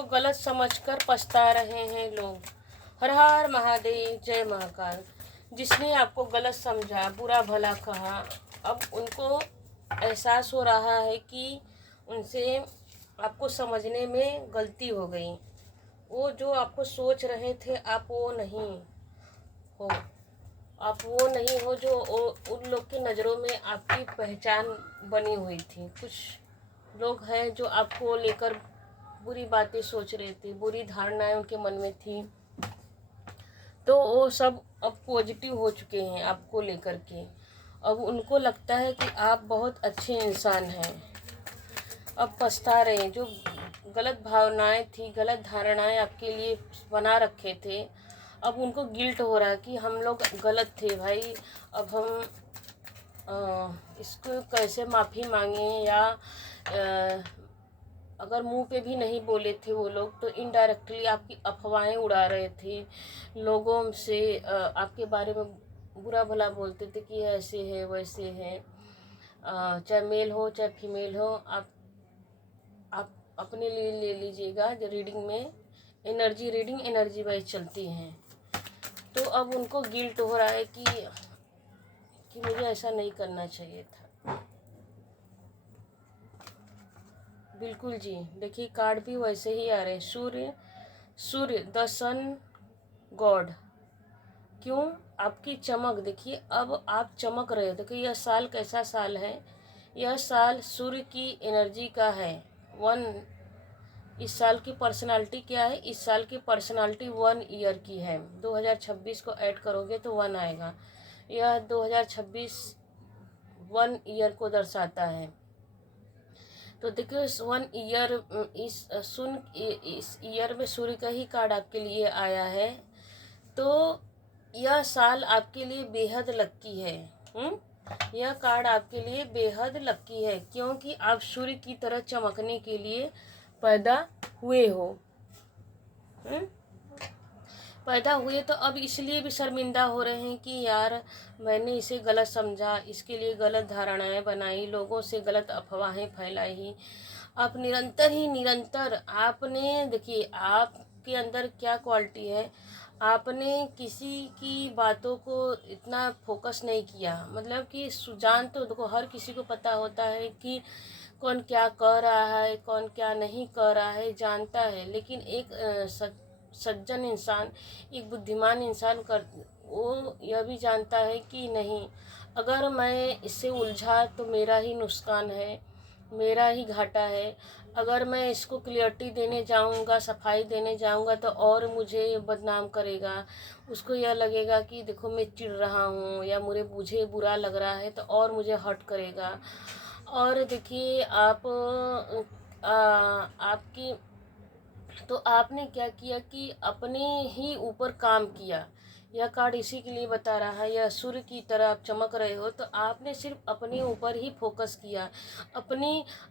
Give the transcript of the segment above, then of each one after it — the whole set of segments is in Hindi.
आपको गलत समझकर पछता रहे हैं लोग। हर हर महादेव, जय महाकाल। जिसने आपको गलत समझा, बुरा भला कहा, अब उनको एहसास हो रहा है कि उनसे आपको समझने में गलती हो गई। वो जो आपको सोच रहे थे, आप वो नहीं हो। आप वो नहीं हो जो उन लोग की नज़रों में आपकी पहचान बनी हुई थी। कुछ लोग हैं जो आपको लेकर बुरी बातें सोच रहे थे, बुरी धारणाएं उनके मन में थी, तो वो सब अब पॉजिटिव हो चुके हैं आपको लेकर के। अब उनको लगता है कि आप बहुत अच्छे इंसान हैं। अब पछता रहे हैं। जो गलत भावनाएं थी, गलत धारणाएं आपके लिए बना रखे थे, अब उनको गिल्ट हो रहा है कि हम लोग गलत थे भाई। अब हम इसको कैसे माफ़ी मांगें, या अगर मुंह पे भी नहीं बोले थे वो लोग, तो इनडायरेक्टली आपकी अफवाहें उड़ा रहे थे। लोगों से आपके बारे में बुरा भला बोलते थे कि ऐसे है वैसे है। चाहे मेल हो चाहे फीमेल हो, आप अपने लिए ले लीजिएगा। जो रीडिंग में रीडिंग एनर्जी वाइज चलती हैं। तो अब उनको गिल्ट हो रहा है कि मुझे ऐसा नहीं करना चाहिए था। बिल्कुल जी, देखिए कार्ड भी वैसे ही आ रहे हैं। सूर्य द सन गॉड। क्यों? आपकी चमक देखिए, अब आप चमक रहे हो। देखिए यह साल कैसा साल है। यह साल सूर्य की एनर्जी का है। इस साल की पर्सनालिटी क्या है? इस साल की पर्सनालिटी 1 ईयर की है। 2026 को ऐड करोगे तो 1 आएगा। यह 2026 1 ईयर को दर्शाता है। तो देखिए 1 ईयर, इस ईयर में सूर्य का ही कार्ड आपके लिए आया है। तो यह साल आपके लिए बेहद लक्की है। यह कार्ड आपके लिए बेहद लक्की है, क्योंकि आप सूर्य की तरह चमकने के लिए पैदा हुए हो। पैदा हुए तो अब इसलिए भी शर्मिंदा हो रहे हैं कि यार मैंने इसे गलत समझा, इसके लिए गलत धारणाएं बनाई, लोगों से गलत अफवाहें फैलाई। आप निरंतर आपने देखिए आपके अंदर क्या क्वालिटी है। आपने किसी की बातों को इतना फोकस नहीं किया। मतलब कि जान तो देखो हर किसी को पता होता है कि कौन क्या कह रहा है, कौन क्या नहीं कह रहा है, जानता है। लेकिन एक सज्जन इंसान, एक बुद्धिमान इंसान वो यह भी जानता है कि नहीं, अगर मैं इससे उलझा तो मेरा ही नुकसान है, मेरा ही घाटा है। अगर मैं इसको क्लियरिटी देने जाऊंगा, सफाई देने जाऊंगा, तो और मुझे बदनाम करेगा। उसको यह लगेगा कि देखो मैं चिढ़ रहा हूँ या मुझे बुरा लग रहा है, तो और मुझे हर्ट करेगा। और देखिए आपकी तो आपने क्या किया कि अपने ही ऊपर काम किया। यह कार्ड इसी के लिए बता रहा है। यह सूर्य की तरह आप चमक रहे हो, तो आपने सिर्फ अपने ऊपर ही फोकस किया।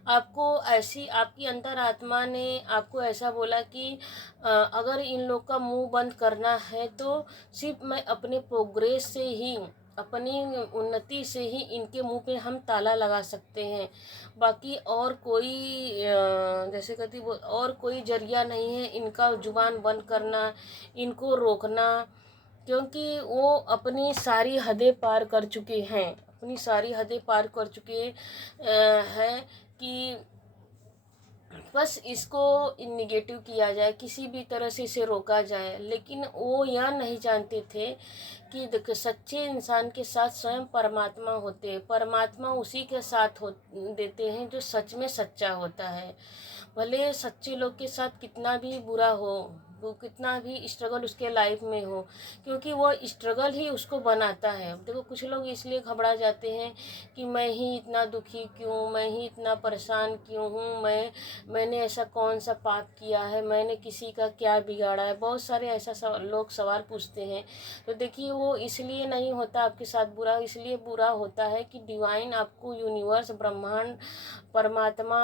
आपको ऐसी आपकी अंतरात्मा ने आपको ऐसा बोला कि अगर इन लोग का मुंह बंद करना है तो सिर्फ मैं अपने प्रोग्रेस से ही, अपनी उन्नति से ही इनके मुंह पे हम ताला लगा सकते हैं। बाकी और कोई जैसे कहती वो और कोई जरिया नहीं है इनका जुबान बंद करना, इनको रोकना। क्योंकि वो अपनी सारी हदें पार कर चुके हैं, अपनी सारी हदें पार कर चुके हैं कि बस इसको निगेटिव किया जाए, किसी भी तरह से इसे रोका जाए। लेकिन वो यह नहीं जानते थे कि देखो सच्चे इंसान के साथ स्वयं परमात्मा होते हैं। परमात्मा उसी के साथ देते हैं जो सच में सच्चा होता है। भले सच्चे लोग के साथ कितना भी बुरा हो, वो कितना भी स्ट्रगल उसके लाइफ में हो, क्योंकि वो स्ट्रगल ही उसको बनाता है। देखो कुछ लोग इसलिए घबरा जाते हैं कि मैं ही इतना दुखी क्यों, मैं ही इतना परेशान क्यों हूँ, मैंने ऐसा कौन सा पाप किया है, मैंने किसी का क्या बिगाड़ा है। बहुत सारे ऐसा लोग सवाल पूछते हैं। तो देखिए वो इसलिए नहीं होता आपके साथ बुरा, इसलिए बुरा होता है कि डिवाइन आपको, यूनिवर्स, ब्रह्मांड, परमात्मा,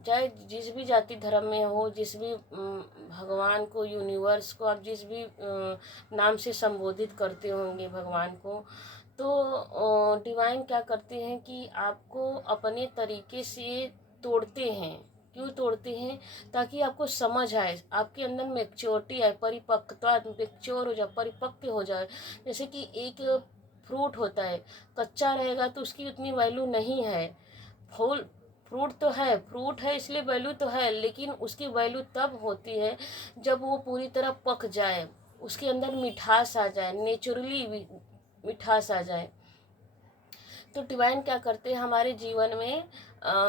चाहे जिस भी जाति धर्म में हो, जिस भी भगवान को, यूनिवर्स को आप जिस भी नाम से संबोधित करते होंगे भगवान को, तो डिवाइन क्या करते हैं कि आपको अपने तरीके से तोड़ते हैं। क्यों तोड़ते हैं? ताकि आपको समझ आए, आपके अंदर मैच्योरिटी आए, परिपक्वता, मैच्योर हो जाए, परिपक्व हो जाए। जैसे कि एक फ्रूट होता है, कच्चा रहेगा तो उसकी उतनी वैल्यू नहीं है। फूल फ्रूट है इसलिए वैल्यू तो है, लेकिन उसकी वैल्यू तब होती है जब वो पूरी तरह पक जाए, उसके अंदर मिठास आ जाए, नेचुरली मिठास आ जाए। तो डिवाइन क्या करते हैं हमारे जीवन में?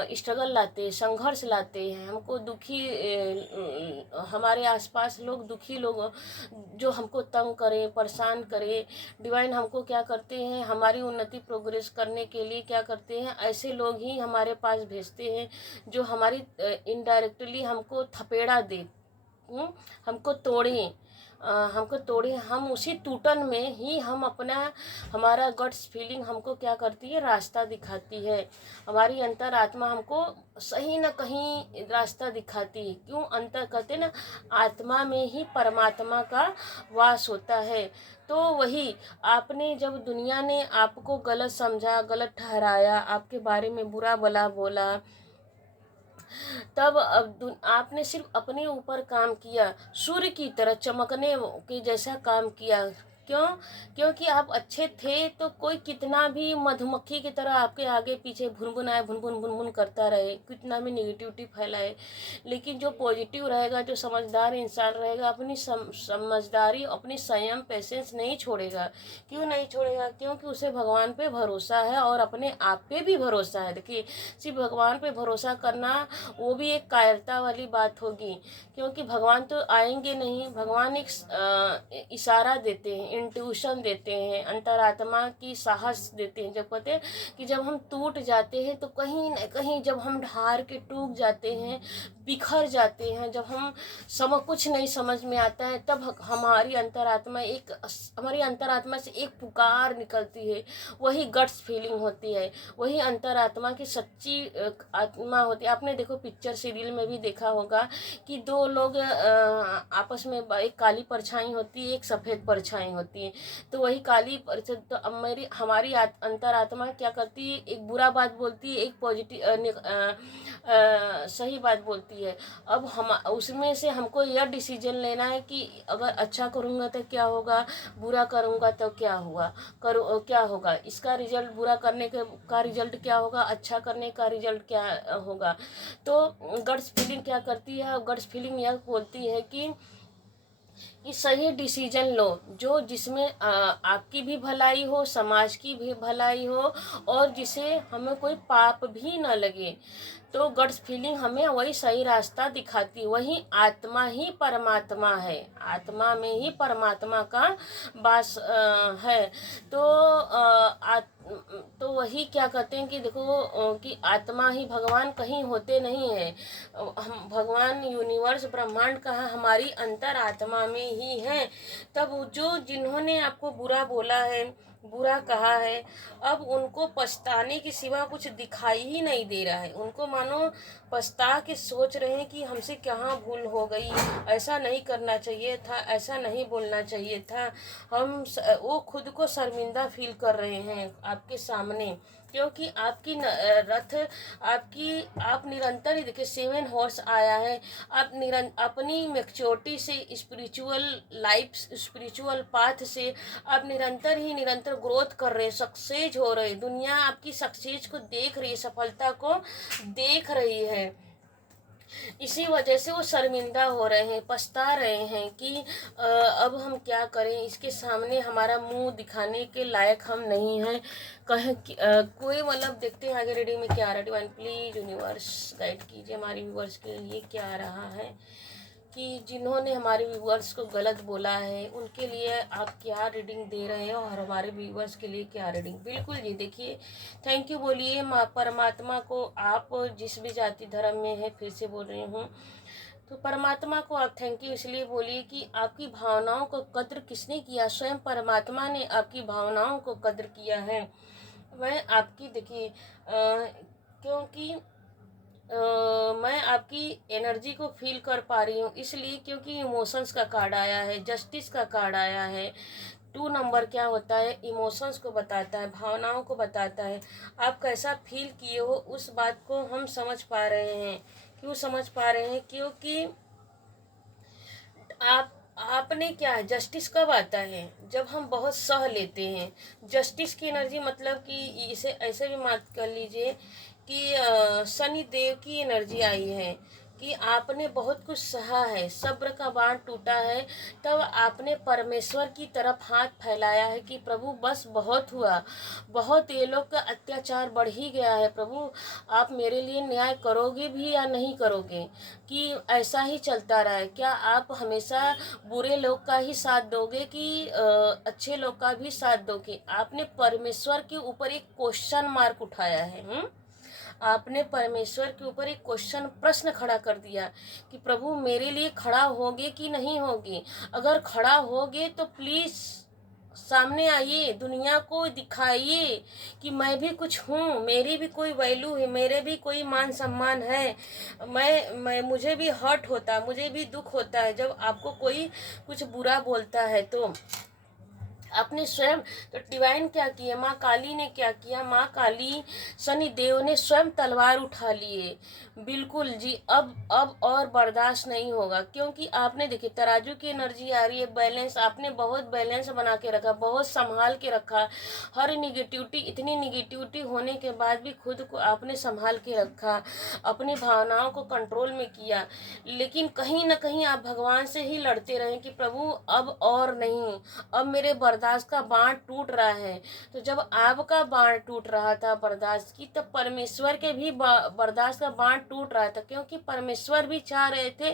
स्ट्रगल लाते हैं, संघर्ष लाते हैं, हमको दुखी, हमारे आसपास लोग, दुखी लोग जो हमको तंग करें, परेशान करें, डिवाइन हमको क्या करते हैं, हमारी उन्नति प्रोग्रेस करने के लिए क्या करते हैं, ऐसे लोग ही हमारे पास भेजते हैं जो हमारी इनडायरेक्टली हमको थपेड़ा दे, हमको तोड़ें, हमको तोड़े। हम उसी टूटन में ही हम अपना, हमारा गट्स फीलिंग हमको क्या करती है, रास्ता दिखाती है। हमारी अंतरात्मा हमको सही न कहीं रास्ता दिखाती है। क्यों? अंतर कहते ना, आत्मा में ही परमात्मा का वास होता है। तो वही, आपने जब दुनिया ने आपको गलत समझा, गलत ठहराया, आपके बारे में बुरा भला बोला, तब अब आपने सिर्फ अपने ऊपर काम किया, सूर्य की तरह चमकने के जैसा काम किया। क्यों? क्योंकि आप अच्छे थे तो कोई कितना भी मधुमक्खी की तरह आपके आगे पीछे भुनभुनाए, भुनभुन भुनभुन करता रहे, कितना भी निगेटिविटी फैलाए, लेकिन जो पॉजिटिव रहेगा, जो समझदार इंसान रहेगा, अपनी समझदारी, अपनी संयम, पेशेंस नहीं छोड़ेगा। क्यों नहीं छोड़ेगा? क्योंकि उसे भगवान पे भरोसा है और अपने आप पे भी भरोसा है। देखिए, सिर्फ भगवान पे भरोसा करना वो भी एक कायरता वाली बात होगी, क्योंकि भगवान तो आएंगे नहीं। भगवान एक इशारा देते हैं, इंट्यूशन देते हैं, अंतरात्मा की साहस देते हैं। जब कहते हैं कि जब हम टूट जाते हैं तो कहीं न कहीं, जब हम ढार के टूट जाते हैं, बिखर जाते हैं, जब हम कुछ नहीं समझ में आता है, तब हमारी अंतरात्मा से एक पुकार निकलती है। वही गट्स फीलिंग होती है, वही अंतरात्मा की सच्ची आत्मा होती है। आपने देखो पिक्चर सीरियल में भी देखा होगा कि दो लोग आपस में, एक काली परछाई होती है, एक सफ़ेद परछाई होती है। तो वही काली परछाई, तो अब हमारी अंतरात्मा क्या करती है, एक बुरा बात बोलती है, एक पॉजिटिव सही बात बोलती है। अब हम उसमें से हमको यह डिसीजन लेना है कि अगर अच्छा करूँगा तो क्या होगा, बुरा करूँगा तो क्या हुआ, क्या होगा, इसका रिजल्ट, बुरा करने का रिजल्ट क्या होगा, अच्छा करने का रिजल्ट क्या होगा। तो गट्स फीलिंग क्या करती है? गट्स फीलिंग यह बोलती है कि सही डिसीजन लो, जो जिसमें आपकी भी भलाई हो, समाज की भी भलाई हो, और जिसे हमें कोई पाप भी न लगे। तो गट्स फीलिंग हमें वही सही रास्ता दिखाती है। वही आत्मा ही परमात्मा है, आत्मा में ही परमात्मा का वास है। तो तो वही क्या कहते हैं कि देखो, कि आत्मा ही भगवान कहीं होते नहीं है। हम भगवान, यूनिवर्स, ब्रह्मांड कहाँ, हमारी अंतर आत्मा में ही है। तब जो जिन्होंने आपको बुरा बोला है, बुरा कहा है, अब उनको पछताने के सिवा कुछ दिखाई ही नहीं दे रहा है। उनको मानो पछता के सोच रहे हैं कि हमसे कहाँ भूल हो गई, ऐसा नहीं करना चाहिए था, ऐसा नहीं बोलना चाहिए था। वो खुद को शर्मिंदा फील कर रहे हैं आपके सामने, क्योंकि आपकी रथ, आप निरंतर ही देखिए, 7 हॉर्स आया है। आप अपनी मैच्योरिटी से, स्पिरिचुअल लाइफ, स्पिरिचुअल पाथ से आप निरंतर ग्रोथ कर रहे हैं, सक्सेस हो रहे हैं। दुनिया आपकी सक्सेस को देख रही है, सफलता को देख रही है। इसी वजह से वो शर्मिंदा हो रहे हैं, पछता रहे हैं कि अब हम क्या करें, इसके सामने हमारा मुंह दिखाने के लायक हम नहीं हैं। कहें कि कोई, मतलब देखते हैं आगे रीडिंग में क्या आ रहा है। डिवाइन प्लीज यूनिवर्स गाइड कीजिए हमारे व्यूवर्स के लिए क्या आ रहा है, कि जिन्होंने हमारे व्यूवर्स को गलत बोला है उनके लिए आप क्या रीडिंग दे रहे हैं, और हमारे व्यूवर्स के लिए क्या रीडिंग। बिल्कुल जी, देखिए, थैंक यू बोलिए परमात्मा को। आप जिस भी जाति धर्म में है, फिर से बोल रही हूँ, तो परमात्मा को आप थैंक यू इसलिए बोलिए कि आपकी भावनाओं को कद्र किसने किया? स्वयं परमात्मा ने आपकी भावनाओं को कद्र किया है। मैं आपकी, देखिए, क्योंकि मैं आपकी एनर्जी को फील कर पा रही हूँ, इसलिए क्योंकि इमोशंस का कार्ड आया है, जस्टिस का कार्ड आया है। 2 नंबर क्या होता है? इमोशंस को बताता है, भावनाओं को बताता है। आप कैसा फील किए हो उस बात को हम समझ पा रहे हैं, क्यों समझ पा रहे हैं? क्योंकि आप आपने क्या है, जस्टिस कब आता है? जब हम बहुत सह लेते हैं। जस्टिस की एनर्जी मतलब कि इसे ऐसे भी मत कर लीजिए कि शनि देव की एनर्जी आई है कि आपने बहुत कुछ सहा है, सब्र का बांध टूटा है, तब आपने परमेश्वर की तरफ हाथ फैलाया है कि प्रभु बस बहुत हुआ, बहुत ये लोग का अत्याचार बढ़ ही गया है, प्रभु आप मेरे लिए न्याय करोगे भी या नहीं करोगे? कि ऐसा ही चलता रहा है? क्या आप हमेशा बुरे लोग का ही साथ दोगे कि अच्छे लोग का भी साथ दोगे? आपने परमेश्वर के ऊपर एक क्वेश्चन मार्क उठाया है। आपने परमेश्वर के ऊपर एक प्रश्न खड़ा कर दिया कि प्रभु मेरे लिए खड़ा होगे कि नहीं होगे? अगर खड़ा होगे तो प्लीज सामने आइए, दुनिया को दिखाइए कि मैं भी कुछ हूँ, मेरी भी कोई वैल्यू है, मेरे भी कोई मान सम्मान है। मैं मुझे भी हर्ट होता, मुझे भी दुख होता है जब आपको कोई कुछ बुरा बोलता है। तो अपने स्वयं, तो डिवाइन क्या किया, माँ काली ने क्या किया? माँ काली, शनि देव ने स्वयं तलवार उठा लिए। बिल्कुल जी, अब और बर्दाश्त नहीं होगा, क्योंकि आपने देखिए तराजू की एनर्जी आ रही है, बैलेंस, आपने बहुत बैलेंस बना के रखा, बहुत संभाल के रखा। हर निगेटिविटी, इतनी निगेटिविटी होने के बाद भी खुद को आपने संभाल के रखा, अपनी भावनाओं को कंट्रोल में किया। लेकिन कहीं ना कहीं आप भगवान से ही लड़ते रहे कि प्रभु अब और नहीं, अब मेरे बर्दाश्त का बांध टूट रहा है। तो जब आपका बांध टूट रहा था बर्दाश्त की, तब परमेश्वर के भी बर्दाश्त का बांध टूट रहा था, क्योंकि परमेश्वर भी चाह रहे थे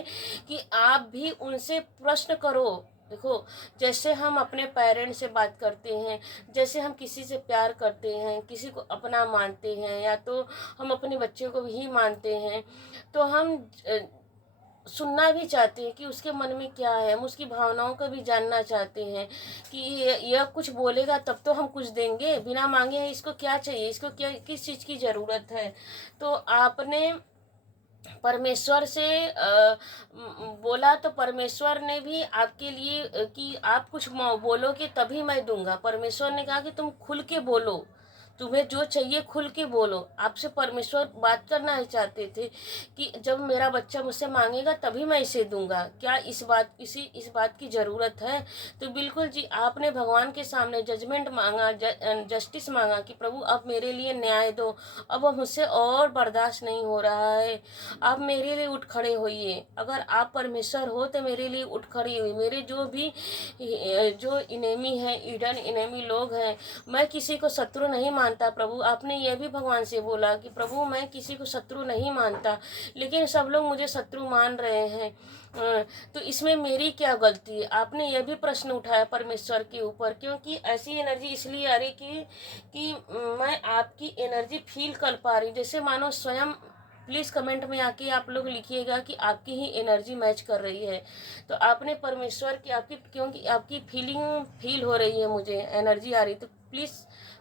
कि आप भी उनसे प्रश्न करो। देखो, जैसे हम अपने पेरेंट्स से बात करते हैं, जैसे हम किसी से प्यार करते हैं, किसी को अपना मानते हैं, या तो हम अपने बच्चे को भी मानते हैं, तो हम सुनना भी चाहते हैं कि उसके मन में क्या है, हम उसकी भावनाओं को भी जानना चाहते हैं कि यह कुछ बोलेगा तब तो हम कुछ देंगे, बिना मांगे है इसको क्या चाहिए, इसको क्या किस चीज़ की ज़रूरत है। तो आपने परमेश्वर से बोला, तो परमेश्वर ने भी आपके लिए कि आप कुछ बोलोगे तभी मैं दूंगा। परमेश्वर ने कहा कि तुम खुल के बोलो, तुम्हें जो चाहिए खुल के बोलो। आपसे परमेश्वर बात करना ही चाहते थे कि जब मेरा बच्चा मुझसे मांगेगा तभी मैं इसे दूंगा, क्या इस बात की ज़रूरत है? तो बिल्कुल जी, आपने भगवान के सामने जजमेंट मांगा, जस्टिस मांगा कि प्रभु आप मेरे लिए न्याय दो, अब मुझसे और बर्दाश्त नहीं हो रहा है, आप मेरे लिए उठ खड़े होइए। अगर आप परमेश्वर हो तो मेरे लिए उठ खड़ी हुई। मेरे जो इनेमी है, ईडन इनेमी लोग हैं, मैं किसी को शत्रु नहीं मानता प्रभु। आपने यह भी भगवान से बोला कि प्रभु मैं किसी को शत्रु नहीं मानता, लेकिन सब लोग मुझे शत्रु मान रहे हैं, तो इसमें मेरी क्या गलती है? आपने यह भी प्रश्न उठाया परमेश्वर के ऊपर, क्योंकि ऐसी एनर्जी इसलिए आ रही कि मैं आपकी एनर्जी फील कर पा रही, जैसे मानो स्वयं। प्लीज़ कमेंट में आके आप लोग लिखिएगा कि आपकी ही एनर्जी मैच कर रही है। तो आपने परमेश्वर की, आपकी, क्योंकि आपकी फीलिंग फील हो रही है, मुझे एनर्जी आ रही, तो प्लीज़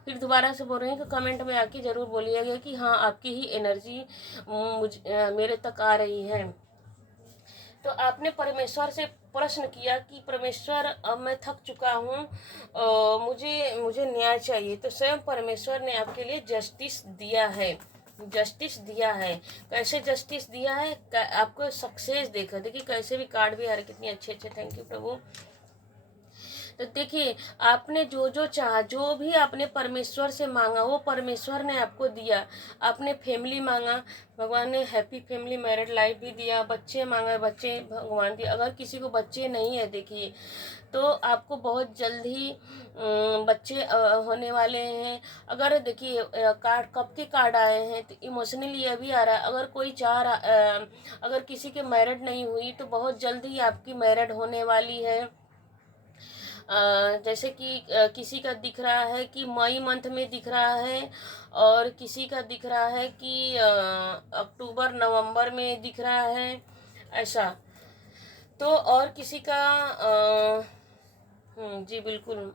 फिर दोबारा से बोल रही हूँ कि कमेंट में आके ज़रूर बोलिएगा कि हाँ आपकी ही एनर्जी मेरे तक आ रही है। तो आपने परमेश्वर से प्रश्न किया कि परमेश्वर अब मैं थक चुका हूँ, मुझे न्याय चाहिए। तो स्वयं परमेश्वर ने आपके लिए जस्टिस दिया है, जस्टिस दिया है। कैसे जस्टिस दिया है? आपको सक्सेस देखा, देखिए कैसे भी कार्ड भी आ रहे, कितनी अच्छे अच्छे, थैंक यू प्रभु। तो देखिए, आपने जो जो चाहा, जो भी आपने परमेश्वर से मांगा वो परमेश्वर ने आपको दिया। आपने फैमिली मांगा, भगवान ने हैप्पी फैमिली मैरिड लाइफ भी दिया। बच्चे मांगा, बच्चे भगवान दिए। अगर किसी को बच्चे नहीं है, देखिए तो आपको बहुत जल्द ही बच्चे होने वाले हैं। अगर देखिए कार्ड कब के कार्ड आए हैं, तो इमोशनली ये भी आ रहा है। अगर कोई अगर किसी के मैरिड नहीं हुई तो बहुत जल्द ही आपकी मैरिड होने वाली है। जैसे कि किसी का दिख रहा है कि मई मंथ में दिख रहा है, और किसी का दिख रहा है कि अक्टूबर नवंबर में दिख रहा है, ऐसा। तो और किसी का जी बिल्कुल,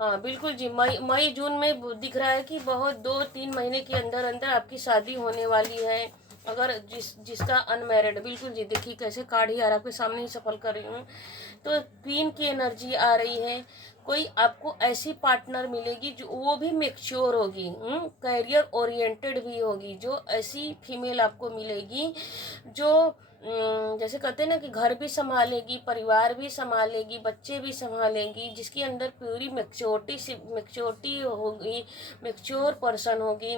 हाँ बिल्कुल जी, मई जून में दिख रहा है कि बहुत 2-3 महीने के अंदर अंदर आपकी शादी होने वाली है। अगर जिसका अनमैरिड, बिल्कुल जी, देखिए कैसे कार्ड ही आ रहा है, आपके सामने ही सफल कर रही हूँ। तो क्वीन की एनर्जी आ रही है। कोई आपको ऐसी पार्टनर मिलेगी जो वो भी मैच्योर होगी, करियर ओरिएंटेड भी होगी। जो ऐसी फीमेल आपको मिलेगी जो जैसे कहते हैं ना कि घर भी संभालेगी, परिवार भी संभालेगी, बच्चे भी संभालेगी, जिसके अंदर पूरी मैच्योरिटी होगी, मैच्योर पर्सन होगी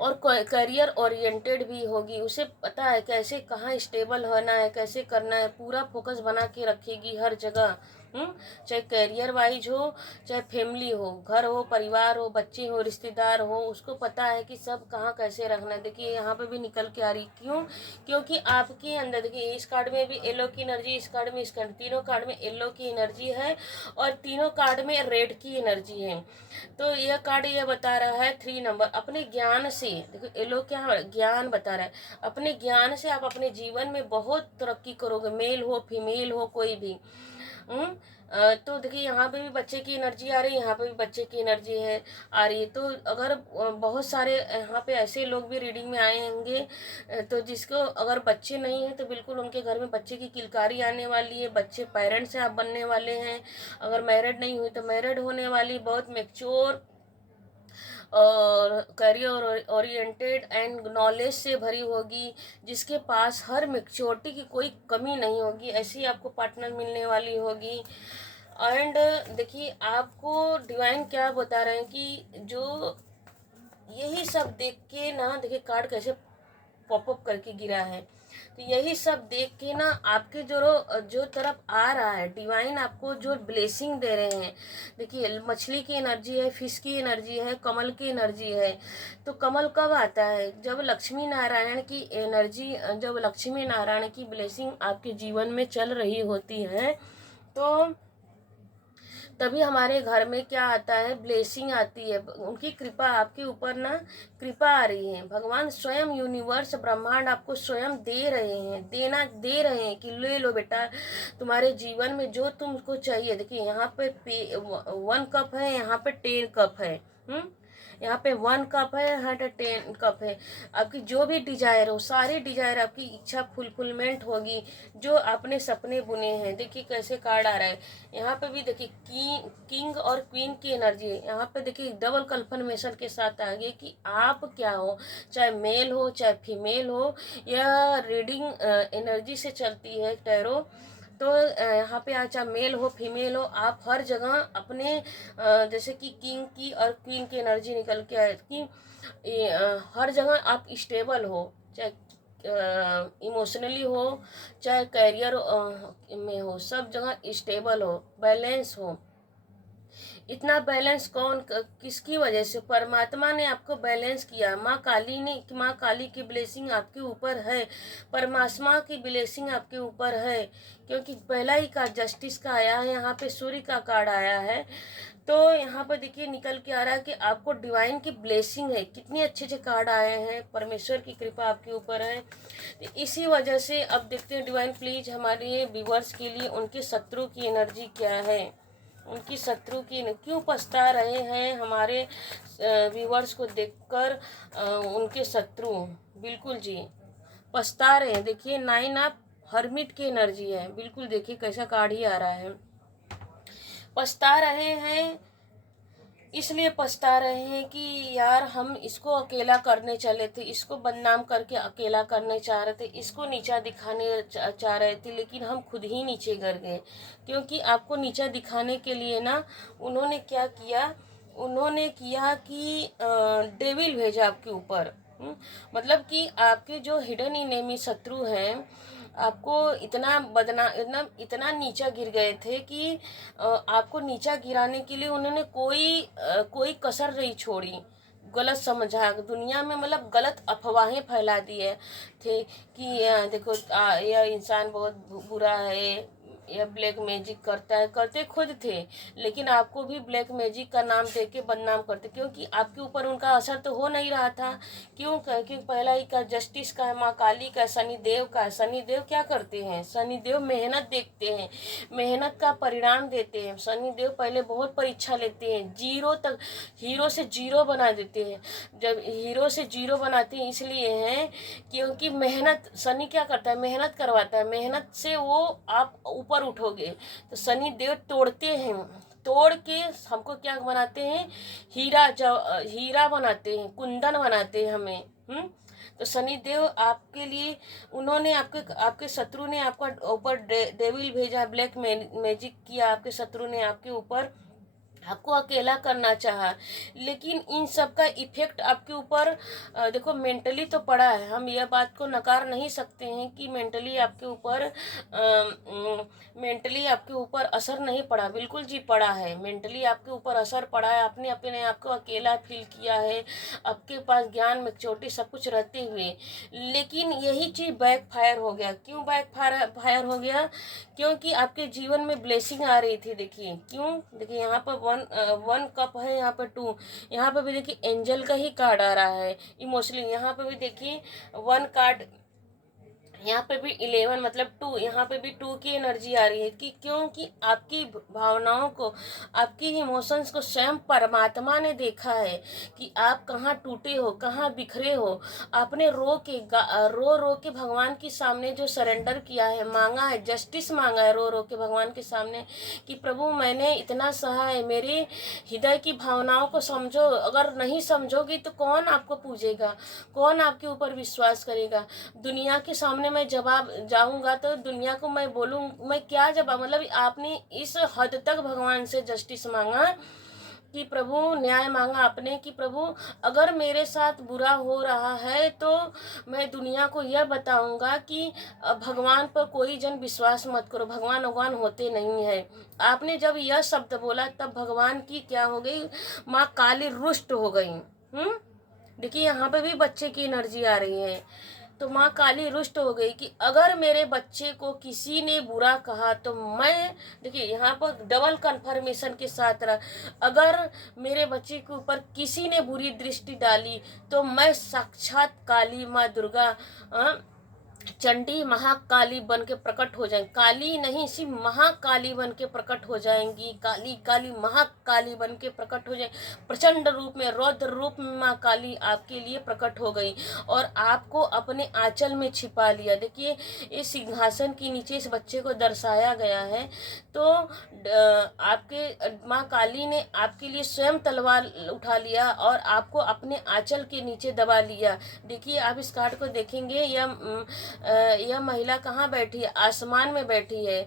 और करियर ओरिएंटेड भी होगी। उसे पता है कैसे कहाँ स्टेबल होना है, कैसे करना है, पूरा फोकस बना के रखेगी हर जगह। चाहे करियर वाइज हो, चाहे फैमिली हो, घर हो, परिवार हो, बच्चे हो, रिश्तेदार हो, उसको पता है कि सब कहाँ कैसे रखना है। देखिए यहाँ पे भी निकल के आ रही, क्यों? क्योंकि आपके अंदर देखिए इस कार्ड में भी येलो की एनर्जी, इस कार्ड में, इस कार्ड, तीनों कार्ड में येलो की एनर्जी है और तीनों कार्ड में रेड की एनर्जी है। तो यह कार्ड ये बता रहा है 3 नंबर, अपने ज्ञान से, देखो ये लोग क्या ज्ञान बता रहा है, अपने ज्ञान से आप अपने जीवन में बहुत तरक्की करोगे, मेल हो फीमेल हो कोई भी। तो देखिए यहाँ पे भी बच्चे की एनर्जी आ रही है, यहाँ पे भी बच्चे की एनर्जी है आ रही है। तो अगर बहुत सारे यहाँ पे ऐसे लोग भी रीडिंग में आए होंगे तो जिसको अगर बच्चे नहीं हैं तो बिल्कुल उनके घर में बच्चे की किलकारी आने वाली है, बच्चे पेरेंट्स से आप बनने वाले हैं। अगर मैरिड नहीं हुई तो मैरिड होने वाली, बहुत मैच्योर और करियर ओरिएंटेड एंड नॉलेज से भरी होगी, जिसके पास हर मैच्योरिटी की कोई कमी नहीं होगी, ऐसी आपको पार्टनर मिलने वाली होगी। एंड देखिए आपको डिवाइन क्या बता रहे हैं कि जो यही सब देख के ना, देखिए कार्ड कैसे पॉपअप करके गिरा है, तो यही सब देख के ना आपके जो तरफ आ रहा है डिवाइन आपको जो ब्लेसिंग दे रहे हैं। देखिए मछली की एनर्जी है, फिश की एनर्जी है, कमल की एनर्जी है। तो कमल कब आता है? जब लक्ष्मी नारायण की एनर्जी, जब लक्ष्मी नारायण की ब्लेसिंग आपके जीवन में चल रही होती है तो तभी हमारे घर में क्या आता है, ब्लेसिंग आती है, उनकी कृपा आपके ऊपर ना, कृपा आ रही है। भगवान स्वयं, यूनिवर्स, ब्रह्मांड आपको स्वयं दे रहे हैं, दे रहे हैं कि ले लो बेटा, तुम्हारे जीवन में जो तुमको चाहिए। देखिए यहाँ पे 1 कप है, यहाँ पे 10 कप है। यहाँ पे 1 कप है, यहाँ पे 10 कप है। आपकी जो भी डिजायर हो, सारी डिजायर आपकी इच्छा फुलफिलमेंट होगी, जो आपने सपने बुने हैं। देखिए कैसे कार्ड आ रहा है, यहाँ पे भी देखिए किंग और क्वीन की एनर्जी है। यहाँ पे देखिए डबल कन्फर्मेशन के साथ आ गई कि आप क्या हो, चाहे मेल हो चाहे फीमेल हो, यह रीडिंग एनर्जी से चलती है टैरो। तो यहाँ पे चाहे मेल हो फीमेल हो, आप हर जगह अपने जैसे कि किंग की और क्वीन की एनर्जी निकल के आए कि हर जगह आप स्टेबल हो, चाहे इमोशनली हो चाहे करियर में हो, सब जगह स्टेबल हो, बैलेंस हो। इतना बैलेंस किसकी वजह से? परमात्मा ने आपको बैलेंस किया, माँ काली की ब्लेसिंग आपके ऊपर है, परमात्मा की ब्लेसिंग आपके ऊपर है। क्योंकि पहला ही कार्ड जस्टिस का आया है, यहाँ पे सूर्य का कार्ड आया है। तो यहाँ पर देखिए निकल के आ रहा है कि आपको डिवाइन की ब्लेसिंग है। कितने अच्छे अच्छे कार्ड आए हैं, परमेश्वर की कृपा आपके ऊपर है। इसी वजह से अब देखते हैं डिवाइन प्लीज हमारे व्यूअर्स के लिए उनके शत्रु की एनर्जी क्या है, उनकी शत्रु की क्यों पछता रहे हैं हमारे व्यूअर्स को देखकर। उनके शत्रु बिल्कुल जी पछता रहे हैं। देखिए 9 ऑफ हर्मिट की एनर्जी है, बिल्कुल देखिए कैसा कार्ड ही आ रहा है। पछता रहे हैं, इसलिए पछता रहे हैं कि यार हम इसको अकेला करने चले थे, इसको बदनाम करके अकेला करने चाह रहे थे, इसको नीचा दिखाने चाह रहे थे, लेकिन हम खुद ही नीचे गिर गए। क्योंकि आपको नीचा दिखाने के लिए ना उन्होंने क्या किया, उन्होंने किया कि डेविल भेजा आपके ऊपर। मतलब कि आपके जो हिडन एनिमी शत्रु हैं आपको इतना नीचा गिर गए थे कि आपको नीचा गिराने के लिए उन्होंने कोई कसर नहीं छोड़ी। गलत समझा दुनिया में, मतलब गलत अफवाहें फैला दिए थे कि देखो यह इंसान बहुत बुरा है, यह ब्लैक मैजिक करता है, करते खुद थे, लेकिन आपको भी ब्लैक मैजिक का नाम दे के बदनाम करते। क्योंकि आपके ऊपर उनका असर तो हो नहीं रहा था। क्यों? क्योंकि पहला ही का जस्टिस का है, माँ काली का, शनिदेव का। शनिदेव क्या करते हैं? शनिदेव मेहनत देखते हैं, मेहनत का परिणाम देते हैं। शनिदेव पहले बहुत परीक्षा लेते हैं, जीरो तक, हीरो से जीरो बना देते हैं। जब हीरो से जीरो बनाते हैं इसलिए हैं क्योंकि मेहनत, शनि क्या करता है? मेहनत करवाता है, मेहनत से वो आप ऊपर उठोगे। तो शनि देव तोड़ते हैं, तोड़ के हमको क्या बनाते हैं, हीरा बनाते हैं, कुंदन बनाते हैं हमें। तो शनिदेव आपके लिए, उन्होंने आपके शत्रु ने आपका ऊपर डेविल भेजा, ब्लैक मैजिक किया आपके शत्रु ने आपके ऊपर, आपको अकेला करना चाहा। लेकिन इन सब का इफेक्ट आपके ऊपर देखो मेंटली तो पड़ा है, हम यह बात को नकार नहीं सकते हैं कि मेंटली आपके ऊपर असर नहीं पड़ा, बिल्कुल जी पड़ा है। मेंटली आपके ऊपर असर पड़ा है, आपने अपने आप को अकेला फील किया है, आपके पास ज्ञान मैच्योरिटी सब कुछ रहते हुए। लेकिन यही चीज़ बैक फायर हो गया। क्यों बैक फायर हो गया? क्योंकि आपके जीवन में ब्लेसिंग आ रही थी। देखिए क्यों, देखिए यहाँ पर वन कप है, यहाँ पर 2, यहाँ पर भी देखिए एंजल का ही कार्ड आ रहा है इमोशनली। यहाँ पर भी देखिए 1 कार्ड, यहाँ पे भी 11 मतलब 2, यहाँ पे भी 2 की एनर्जी आ रही है। कि क्योंकि आपकी भावनाओं को, आपकी इमोशंस को स्वयं परमात्मा ने देखा है कि आप कहाँ टूटे हो, कहाँ बिखरे हो। आपने रो के भगवान के सामने जो सरेंडर किया है, मांगा है, जस्टिस मांगा है रो के भगवान के सामने कि प्रभु मैंने इतना सहा है, मेरे हृदय की भावनाओं को समझो। अगर नहीं समझोगी तो कौन आपको पूजेगा, कौन आपके ऊपर विश्वास करेगा? दुनिया के सामने मैं जवाब जाऊंगा तो दुनिया को मैं बोलूं, मैं क्या जवाब, मतलब आपने इस हद तक भगवान से जस्टिस मांगा कि प्रभु, न्याय मांगा आपने कि प्रभु अगर मेरे साथ बुरा हो रहा है तो मैं दुनिया को यह बताऊंगा कि भगवान पर कोई जन विश्वास मत करो, भगवान होते नहीं है। आपने जब यह शब्द बोला तब भगवान की क्या हो गई, माँ काली रुष्ट हो गई। देखिए यहाँ पे भी बच्चे की एनर्जी आ रही है। तो माँ काली रुष्ट हो गई कि अगर मेरे बच्चे को किसी ने बुरा कहा तो मैं, देखिए यहाँ पर डबल कंफर्मेशन के साथ रहा, अगर मेरे बच्चे के ऊपर किसी ने बुरी दृष्टि डाली तो मैं साक्षात काली माँ दुर्गा, चंडी महाकाली बन के प्रकट हो जाएंगी। काली नहीं, सिर्फ महाकाली बन के प्रकट हो जाएंगी। काली काली महाकाली बन के प्रकट हो जाए, प्रचंड रूप में, रौद्र रूप में माँ काली आपके लिए प्रकट हो गई और आपको अपने आंचल में छिपा लिया। देखिए इस सिंहासन के नीचे इस बच्चे को दर्शाया गया है। तो आपके माँ काली ने आपके लिए स्वयं तलवार उठा लिया और आपको अपने आंचल के नीचे दबा लिया। देखिए आप इस कार्ड को देखेंगे, यह महिला कहाँ बैठी है? आसमान में बैठी है।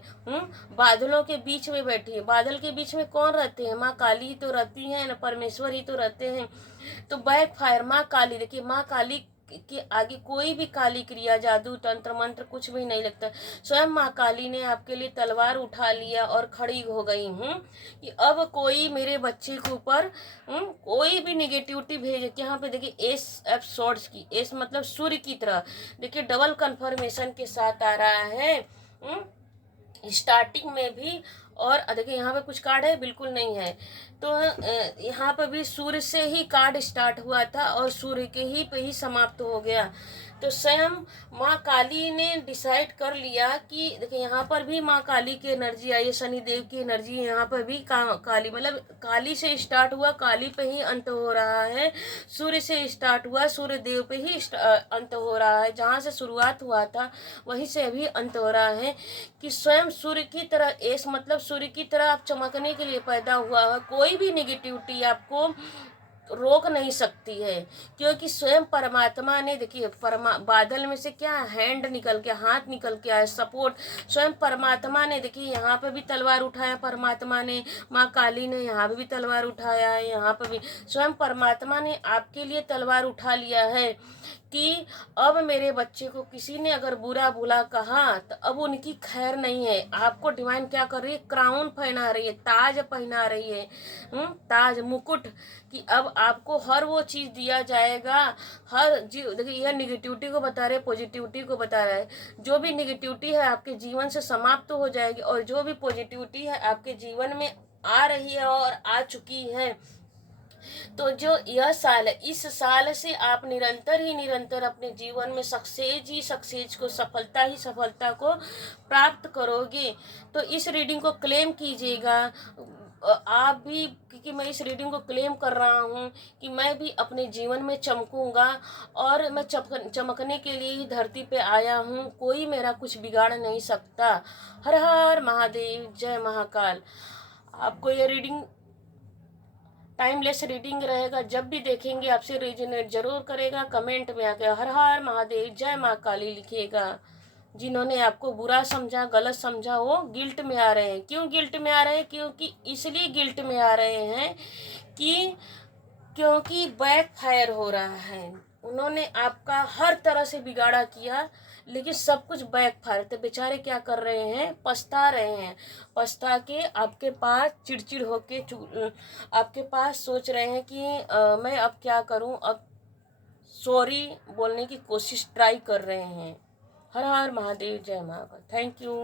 बादलों के बीच में बैठी है। बादल के बीच में कौन रहते हैं? माँ काली ही तो रहती हैं, न परमेश्वर ही तो रहते हैं। तो बैक फायर माँ काली, देखिए माँ काली के आगे कोई भी काली क्रिया, जादू, तंत्र मंत्र कुछ भी नहीं लगता। स्वयं माँ काली ने आपके लिए तलवार उठा लिया और खड़ी हो गई कि अब कोई मेरे बच्चे के ऊपर कोई भी निगेटिविटी भेज। यहाँ पे देखिए एस एफ सॉर्ड्स की, एस मतलब सूर्य की तरह, देखिए डबल कंफर्मेशन के साथ आ रहा है स्टार्टिंग में भी। और देखिए यहाँ पे कुछ कार्ड है, बिल्कुल नहीं है। तो यहाँ पर भी सूर्य से ही कार्ड स्टार्ट हुआ था और सूर्य के ही पे ही समाप्त हो गया। तो स्वयं माँ काली ने डिसाइड कर लिया कि देखिए यहाँ पर भी माँ काली की एनर्जी आई है, शनिदेव की एनर्जी। यहाँ पर भी काली, मतलब काली से स्टार्ट हुआ, काली पे ही अंत हो रहा है। सूर्य से स्टार्ट हुआ, सूर्य देव पे ही अंत हो रहा है। जहाँ से शुरुआत हुआ था वहीं से अभी अंत हो रहा है। कि स्वयं सूर्य की तरह, एस मतलब सूर्य की तरह आप चमकने के लिए पैदा हुआ है। कोई भी निगेटिविटी आपको रोक नहीं सकती है, क्योंकि स्वयं परमात्मा ने, देखिए बादल में से क्या हैंड निकल के, हाथ निकल के आया, सपोर्ट स्वयं परमात्मा ने। देखिए यहाँ पे भी तलवार उठाया परमात्मा ने, माँ काली ने यहाँ पे भी तलवार उठाया है, यहाँ पे भी स्वयं परमात्मा ने आपके लिए तलवार उठा लिया है कि अब मेरे बच्चे को किसी ने अगर बुरा भुला कहा तो अब उनकी खैर नहीं है। आपको डिवाइन क्या कर रही है? क्राउन पहना रही है, ताज पहना रही है, ताज मुकुट, कि अब आपको हर वो चीज दिया जाएगा। हर जी, देखिए यह निगेटिविटी को बता रहे, पॉजिटिविटी को बता रहा है। जो भी निगेटिविटी है आपके जीवन से समाप्त हो जाएगी और जो भी पॉजिटिविटी है आपके जीवन में आ रही है और आ चुकी है। तो जो यह साल है, इस साल से आप निरंतर अपने जीवन में सक्सेस को, सफलता ही सफलता को प्राप्त करोगे। तो इस रीडिंग को क्लेम कीजिएगा आप भी, क्योंकि मैं इस रीडिंग को क्लेम कर रहा हूँ कि मैं भी अपने जीवन में चमकूंगा और मैं चमकने के लिए ही धरती पे आया हूँ। कोई मेरा कुछ बिगाड़ नहीं सकता। हर हर महादेव, जय महाकाल। आपको ये रीडिंग टाइमलेस रीडिंग रहेगा, जब भी देखेंगे आपसे रेजोनेट जरूर करेगा। कमेंट में आके हर हर महादेव जय माँ काली लिखिएगा। जिन्होंने आपको बुरा समझा, गलत समझा, वो गिल्ट में आ रहे हैं। क्यों गिल्ट में आ रहे हैं? क्योंकि इसलिए गिल्ट में आ रहे हैं कि क्योंकि बैक फायर हो रहा है। उन्होंने आपका हर तरह से बिगाड़ा किया, लेकिन सब कुछ बैक फायर। तो बेचारे क्या कर रहे हैं? पछता रहे हैं। पछता के आपके पास चिड़चिड़ होके आपके पास सोच रहे हैं कि मैं अब क्या करूं। अब सॉरी बोलने की कोशिश ट्राई कर रहे हैं। हर हर महादेव जय माँ। Thank you.